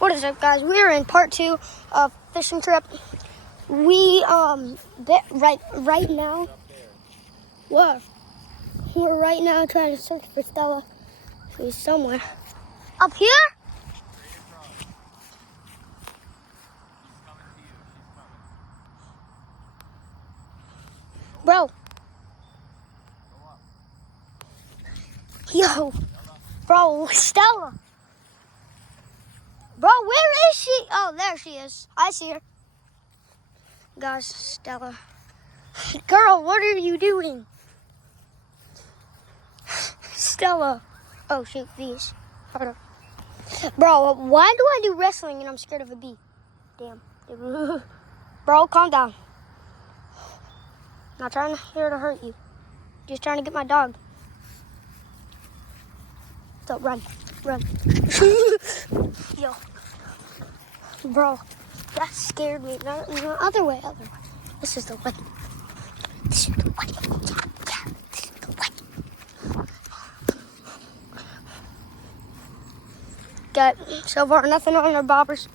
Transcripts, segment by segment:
What is up, guys? We are in part 2 of fishing trip. We right now. What? We're right now trying to search for Stella. She's somewhere up here. Bro. Yo. Bro, Stella. Bro, where is she? Oh, there she is. I see her. Guys, Stella. Girl, what are you doing? Stella. Oh, shoot, bees. Hold on. Bro, why do I do wrestling and I'm scared of a bee? Damn. Bro, calm down. Not trying here to hurt you. Just trying to get my dog. So run. Yo. Bro, that scared me. No, other way. This is the way. This is the way. Yeah, this is the way. Got so far nothing on our bobbers.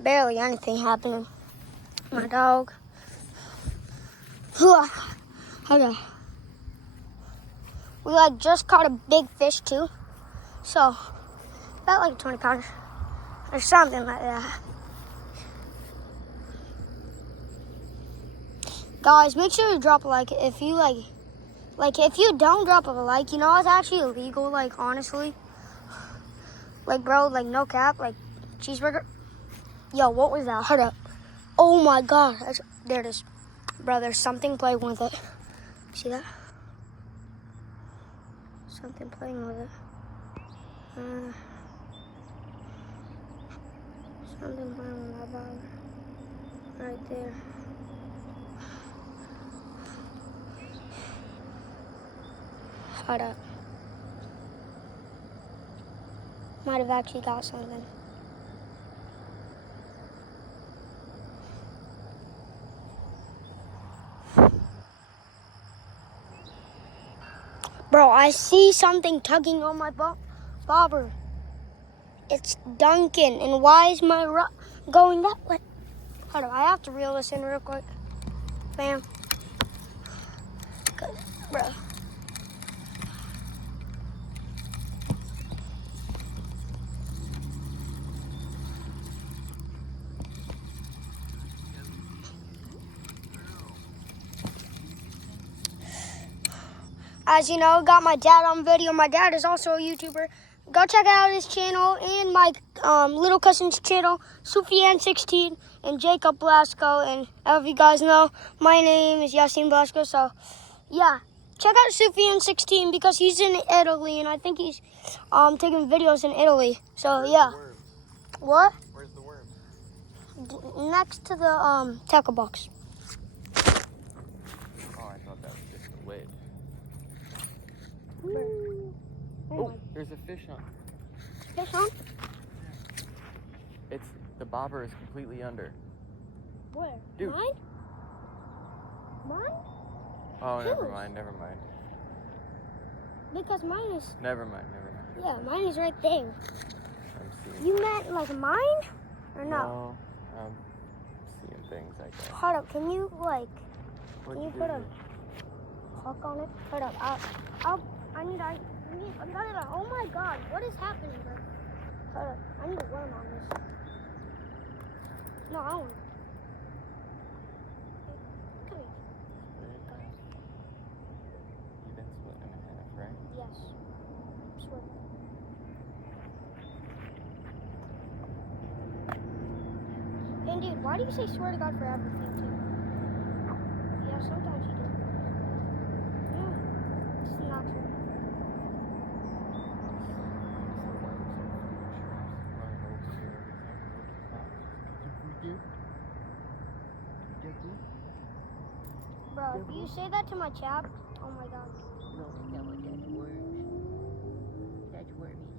Barely anything happening. My dog. Okay. We just caught a big fish too. So about like a 20 pounder or something like that. Guys, make sure you drop a like if you like if you don't drop a like, you know it's actually illegal, like honestly. Like bro, like no cap, like cheeseburger. Yo, what was that? Hold up. Oh my god. There it is. Bro, there's something playing with it. See that? Something playing with it. Something playing with my bobber. Right there. Hold up. Might have actually got something. Bro, I see something tugging on my bobber. It's Duncan, and why is my going that way? Hold on, I have to reel this in real quick. Bam. Good, bro. As you know, got my dad on video. My dad is also a YouTuber. Go check out his channel and my little cousin's channel, Sufyan16 and Jacob Blasco. And as you guys know, my name is Yasin Blasco. So, yeah, check out Sufyan16 because he's in Italy and I think he's taking videos in Italy. So, yeah. What? Where's the worm? Next to the tackle box. Oh, I thought that was just the lid. Oh, there's a fish on. Fish on? It's the bobber is completely under. Where? Dude. Mine? Mine? Oh, Whose? never mind. Because mine is. Never mind. Yeah, mine is right there. I'm seeing. You meant like mine? Or no? No, I'm seeing things I guess. Hold up, can you like, What'd can you do? put a hook on it? Hold up, oh my god, what is happening, bro? Hold up, I need a worm on this. No, I don't. Come here. You've been split in half, right? Yes. Swear. And dude, why do you say swear to God for everything too? Yeah, sometimes you do. Yeah, it's not true. Bro, if you say that to my chap, oh my god. No, that's worms. That's wormies.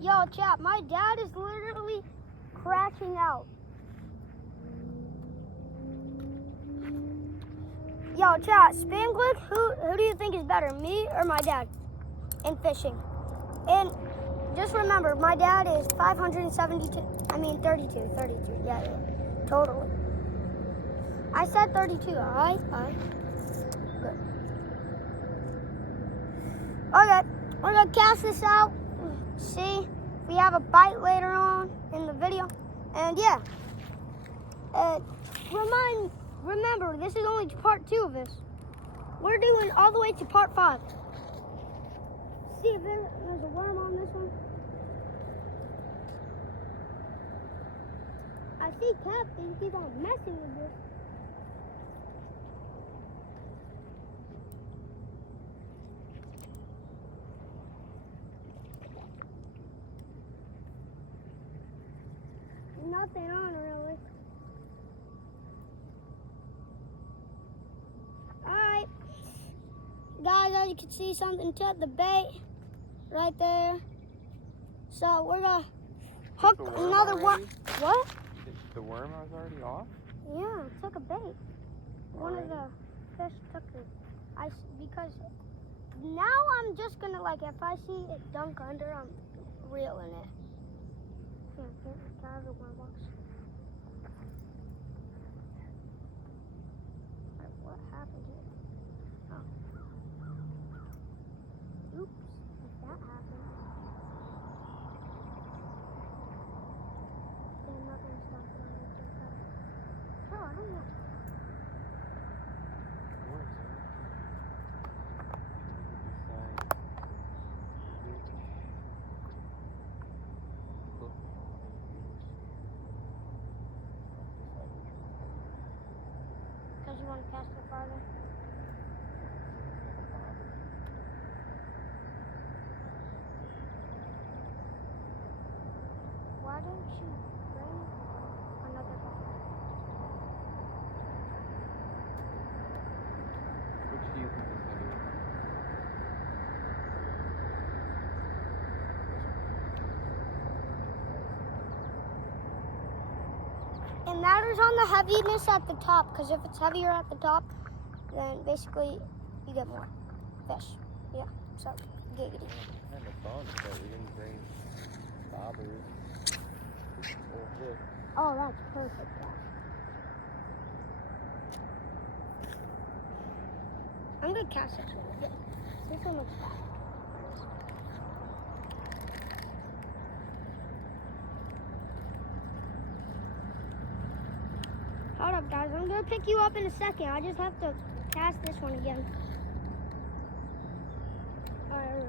Yo, chap, my dad is literally crashing out. Yo, chat, Spam Glick, who do you think is better, me or my dad in fishing? And just remember, my dad is 32. Yeah, totally. I said 32, all right? Good. Okay, we're gonna cast this out. See if we have a bite later on in the video. And yeah, remember, this is only part 2 of this. We're doing all the way to part 5. See if there's a worm on this one. I see Captain keep on messing with this. Nothing on really. Alright. Guys, as you can see, something took the bait right there. So we're gonna hook another one. What? The worm was already off? Yeah, it took a bait. One of the fish took it. Because now I'm just gonna, like, if I see it dunk under, I'm reeling it. Here, can I have the worm box? What happened here? Oh. Oops, if that happened. Then I'm not gonna stop it on the Oh, I don't know. Because you want to cast it farther? Why don't you bring another ball? Which do you think is heavier? It matters on the heaviness at the top, because if it's heavier at the top, then basically you get more fish. Yeah, so giggity. Kind of fun, but we didn't bring bobbers or hooks. Oh, that's perfect. Yeah. I'm gonna cast this one. Yeah. This one looks bad. Hold up, guys. I'm gonna pick you up in a second. I just have to cast this one again. Alright.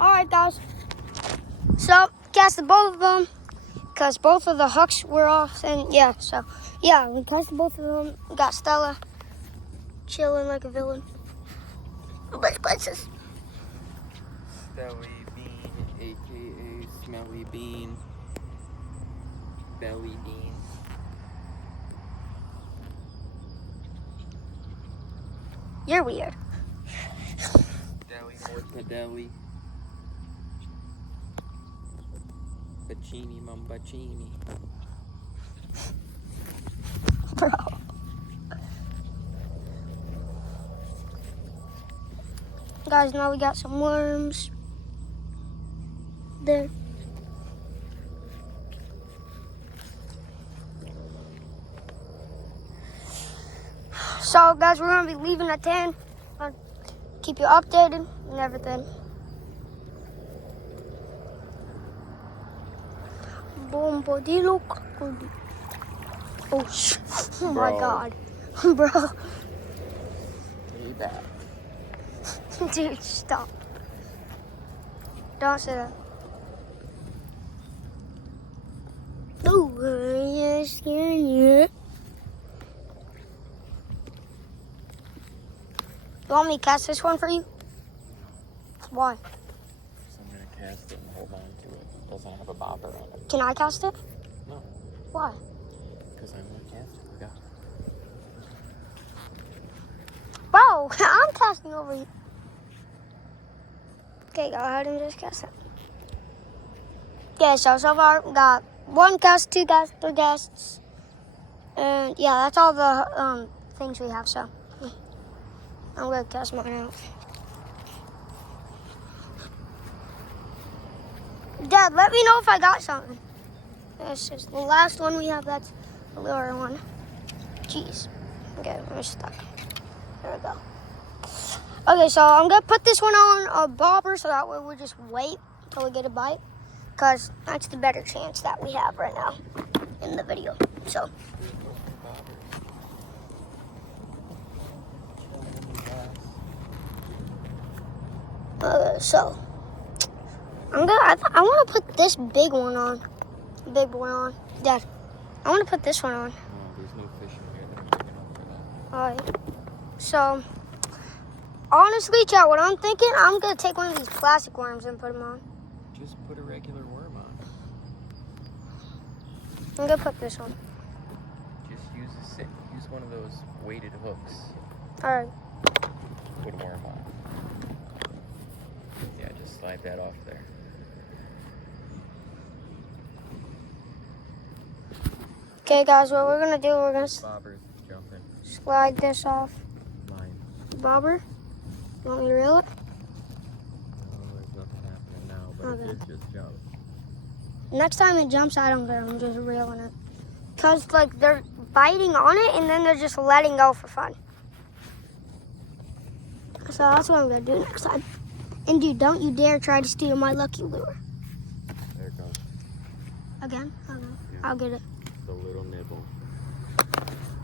Alright, guys. So, casted both of them because both of the hooks were off. And yeah, so yeah, we casted both of them. We got Stella chilling like a villain. Best places. Belly Bean, aka Smelly Bean. Belly Bean. You're weird. Deli Mortadelli. Bacini Mambacini. Bro. Guys, now we got some worms. There. So, guys, we're going to be leaving at 10. I'll keep you updated and everything. Boom, body look good. Oh, oh my God. Bro. Hey, back. Dude, stop. Don't say that. Oh, yes, yeah. You want me to cast this one for you? Why? So I'm gonna cast it and hold on to it. It doesn't have a bobber on it. Can I cast it? No, Why? because I'm gonna cast it. Yeah. Bro, I'm casting over you. Okay, go ahead and just cast it. Okay, so far we got 1 cast, 2 casts, 3 casts. And yeah, that's all the things we have, so I'm gonna test mine out. Dad, let me know if I got something. This is the last one we have. That's the lure one. Jeez. Okay, we're stuck. There we go. Okay, so I'm gonna put this one on a bobber so that way we'll just wait until we get a bite, because that's the better chance that we have right now in the video. So. So I want to put this big one on, big boy on. Dad, I want to put this one on. No, there's no fish in here that are big enough for that. All right. So honestly, chat, what I'm thinking, I'm gonna take one of these plastic worms and put them on. Just put a regular worm on. I'm gonna put this one. Just use one of those weighted hooks. All right. Put a worm on. Yeah, just slide that off there. Okay, guys, what we're gonna do, we're gonna Bobber's jumping. slide this off. Mine. Bobber, you want me to reel it? No, there's nothing happening now, but Okay. it did just jump. Next time it jumps, I don't care. I'm just reeling it. Because, like, they're biting on it, and then they're just letting go for fun. So that's what I'm going to do next time. And, dude, don't you dare try to steal my lucky lure. There it goes. Again? Okay. Yeah. I'll get it. The little nibble.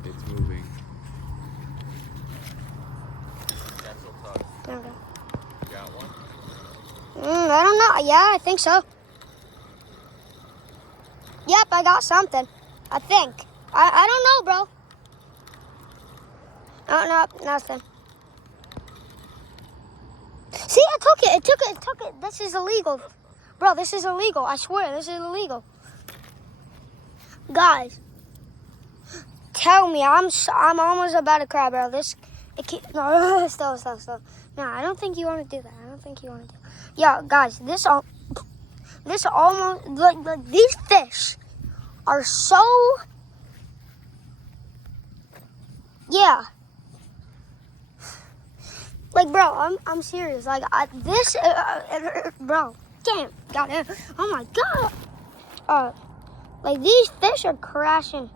It's moving. That's so tough. Okay. You got one? I don't know. Yeah, I think so. Yep, I got something. I think. I don't know, bro. Oh, no, nothing. See, I took it. It took it. This is illegal. Bro, this is illegal. I swear, this is illegal. Guys, tell me, I'm almost about to cry, bro. No, stop. No, I don't think you want to do that. Yeah, guys, this almost, like these fish are so, yeah. Like, bro, I'm serious. Like, bro, damn, goddamn. Oh my god. Like, these fish are crashing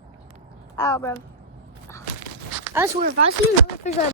out, bro. I swear, if I see another fish that